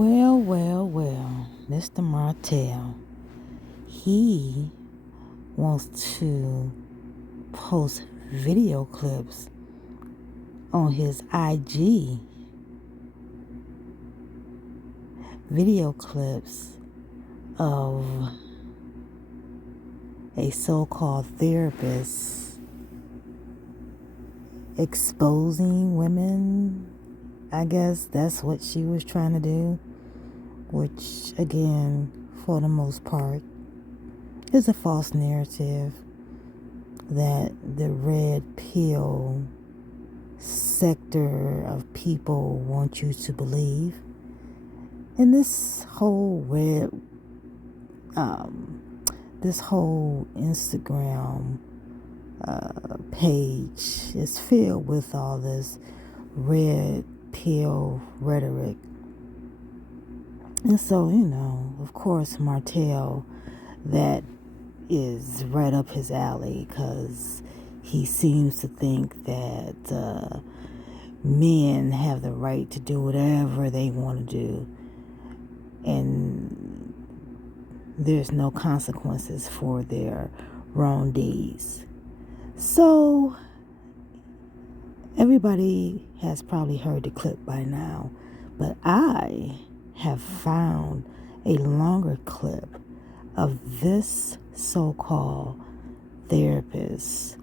Well, Mr. Martell, he wants to post video clips on his IG. Video clips of a so-called therapist exposing women. I guess that's what she was trying to do, which, again, for the most part, is a false narrative that the red pill sector of people want you to believe. And this whole Instagram page is filled with all this red pill rhetoric. And so, of course, Martell, that is right up his alley, because he seems to think that men have the right to do whatever they want to do, and there's no consequences for their wrong deeds. So everybody has probably heard the clip by now, but I have found a longer clip of this so-called therapist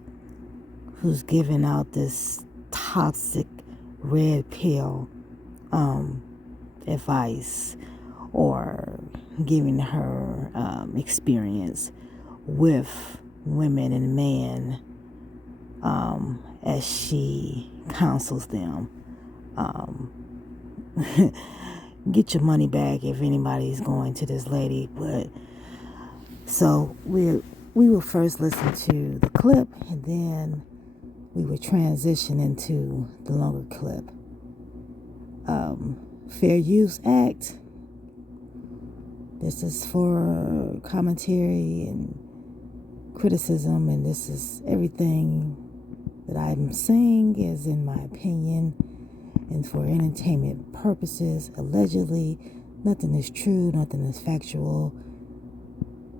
who's giving out this toxic red pill advice, or giving her experience with women and men as she counsels them. Get your money back if anybody's going to this lady. But so we will first listen to the clip, and then we will transition into the longer clip. Fair Use Act. This is for commentary and criticism, and this is everything that I'm saying is in my opinion and for entertainment purposes. Allegedly, nothing is true, nothing is factual.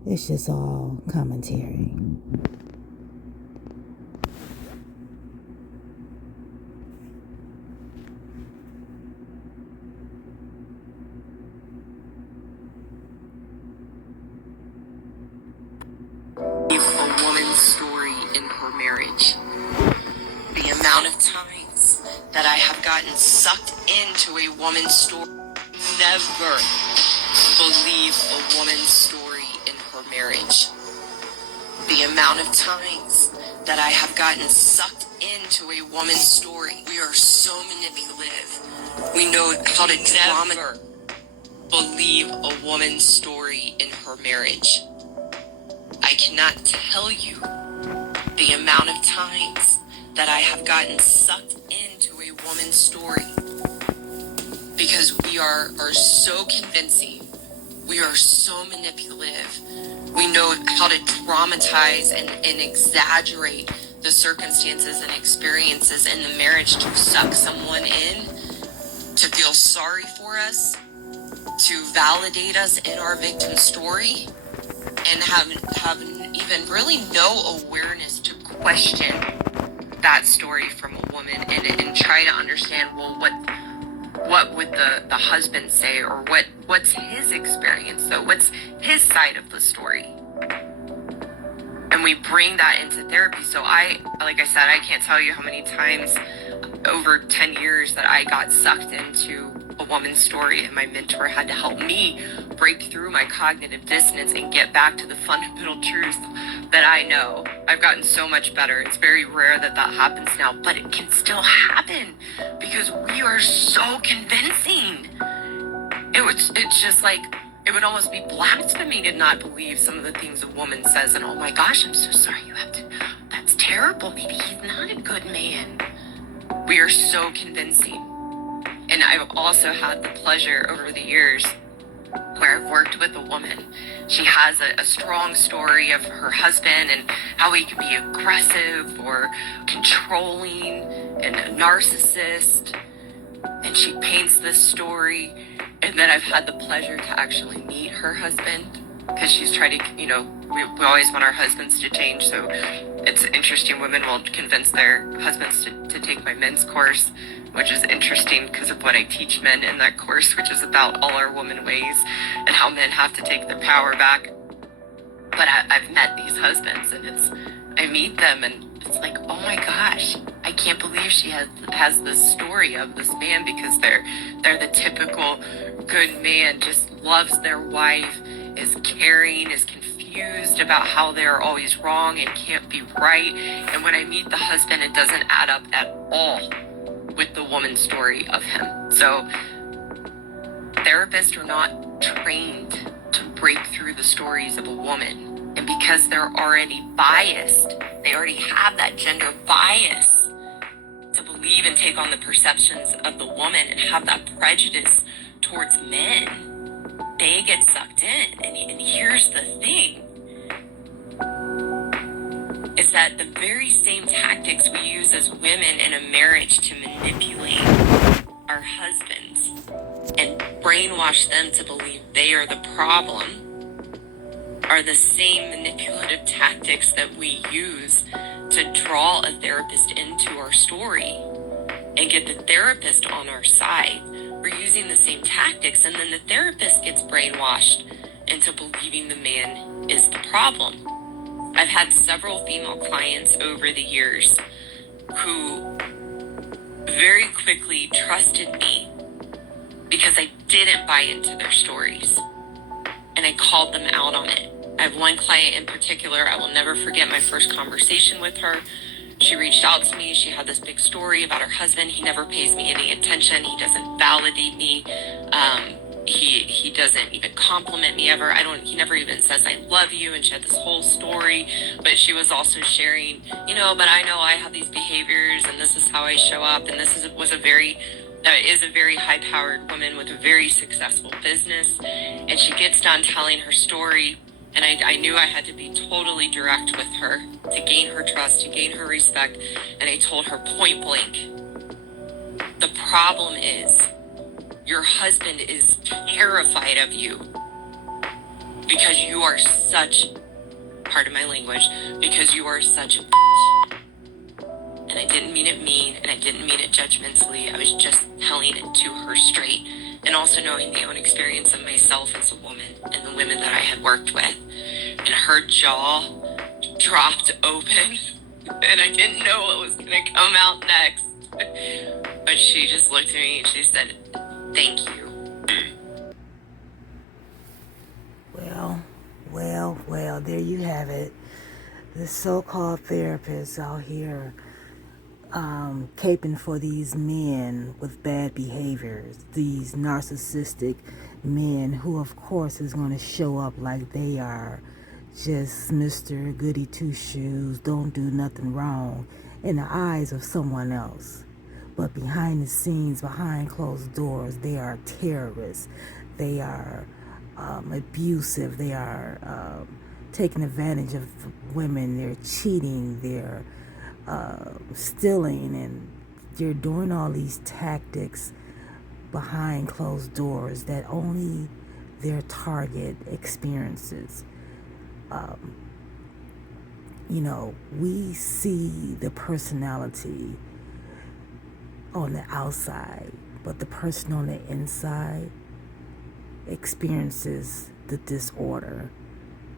It's just all commentary. A woman's story in her marriage. The amount of times that I have gotten sucked into a woman's story. Never believe a woman's story in her marriage. The amount of times that I have gotten sucked into a woman's story. We are so manipulative. We know how to never believe a woman's story in her marriage. I cannot tell you the amount of times that I have gotten sucked into a woman's story, because we are so convincing. We are so manipulative. We know how to dramatize and exaggerate the circumstances and experiences in the marriage to suck someone in, to feel sorry for us, to validate us in our victim story, and have even really no awareness to question that story from a woman and try to understand, well, what would the husband say, or what's his experience, though, what's his side of the story. And we bring that into therapy. So like I said, I can't tell you how many times over 10 years that I got sucked into a woman's story, and my mentor had to help me break through my cognitive dissonance and get back to the fundamental truth that I know. I've gotten so much better. It's very rare that happens now, but it can still happen because we are so convincing. It's just like, it would almost be blasphemy to not believe some of the things a woman says, and oh my gosh, I'm so sorry, that's terrible, maybe he's not a good man. We are so convincing. And I've also had the pleasure over the years where I've worked with a woman. She has a strong story of her husband and how he can be aggressive or controlling and a narcissist. And she paints this story, and then I've had the pleasure to actually meet her husband, because she's tried to, we always want our husbands to change, so it's interesting. Women will convince their husbands to take my men's course, which is interesting because of what I teach men in that course, which is about all our woman ways and how men have to take their power back. But I've met these husbands, and I meet them, and it's like, oh my gosh, I can't believe she has this story of this man, because they're the typical good man, just loves their wife, is caring, is confused about how they're always wrong and can't be right. And when I meet the husband, it doesn't add up at all with the woman's story of him. So therapists are not trained to break through the stories of a woman. And because they're already biased, they already have that gender bias to believe and take on the perceptions of the woman and have that prejudice towards men, they get sucked in. And here's the thing, is that the very same tactics we use as women in a marriage to manipulate our husbands and brainwash them to believe they are the problem are the same manipulative tactics that we use to draw a therapist into our story and get the therapist on our side. We're using the same tactics, and then the therapist gets brainwashed into believing the man is the problem. I've had several female clients over the years who very quickly trusted me because I didn't buy into their stories, and I called them out on it. I have one client in particular, I will never forget my first conversation with her. She reached out to me. She had this big story about her husband. He never pays me any attention. He doesn't validate me. He doesn't even compliment me ever. He never even says I love you. And she had this whole story, but she was also sharing, but I know I have these behaviors, and this is how I show up. And this is a very high-powered woman with a very successful business. And she gets done telling her story, and I knew I had to be totally direct with her to gain her trust, to gain her respect. And I told her point blank, the problem is your husband is terrified of you because you are such, pardon my language, because you are such a bitch. And I didn't mean it mean, and I didn't mean it judgmentally. I was just telling it to her straight, and also knowing the own experience of myself as a woman and the women that I had worked with. And her jaw dropped open, and I didn't know what was going to come out next. But she just looked at me and she said, "Thank you." Well, there you have it. The so-called therapists out here caping for these men with bad behaviors, these narcissistic men who, of course, is going to show up like they are just Mr. Goody Two-Shoes, don't do nothing wrong in the eyes of someone else. But behind the scenes, behind closed doors, they are terrorists. They are abusive. They are taking advantage of women. They're cheating. They're stealing, and they're doing all these tactics behind closed doors that only their target experiences. We see the personality on the outside, but the person on the inside experiences the disorder.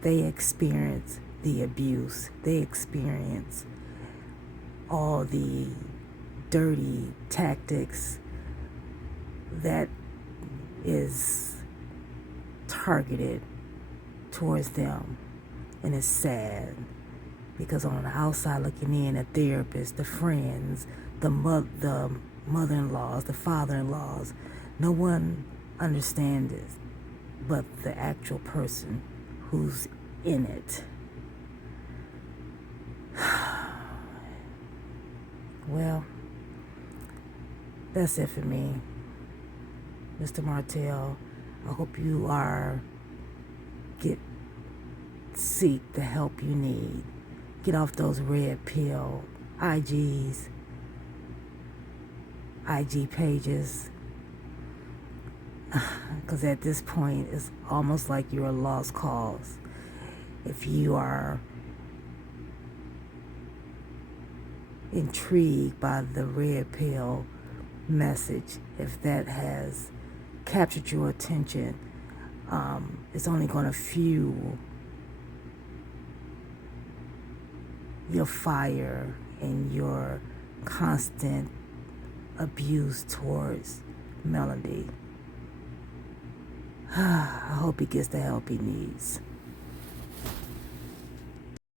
They experience the abuse. They experience all the dirty tactics that is targeted towards them. And it's sad because on the outside looking in, the therapist, the friends, the mother-in-laws, the father-in-laws, no one understands this but the actual person who's in it. Well, that's it for me, Mr. Martell. I hope you seek the help you need. Get off those red pill IG pages. Because at this point, it's almost like you're a lost cause. If you are intrigued by the red pill message, if that has captured your attention, it's only going to fuel your fire and your constant abuse towards Melody. I hope he gets the help he needs.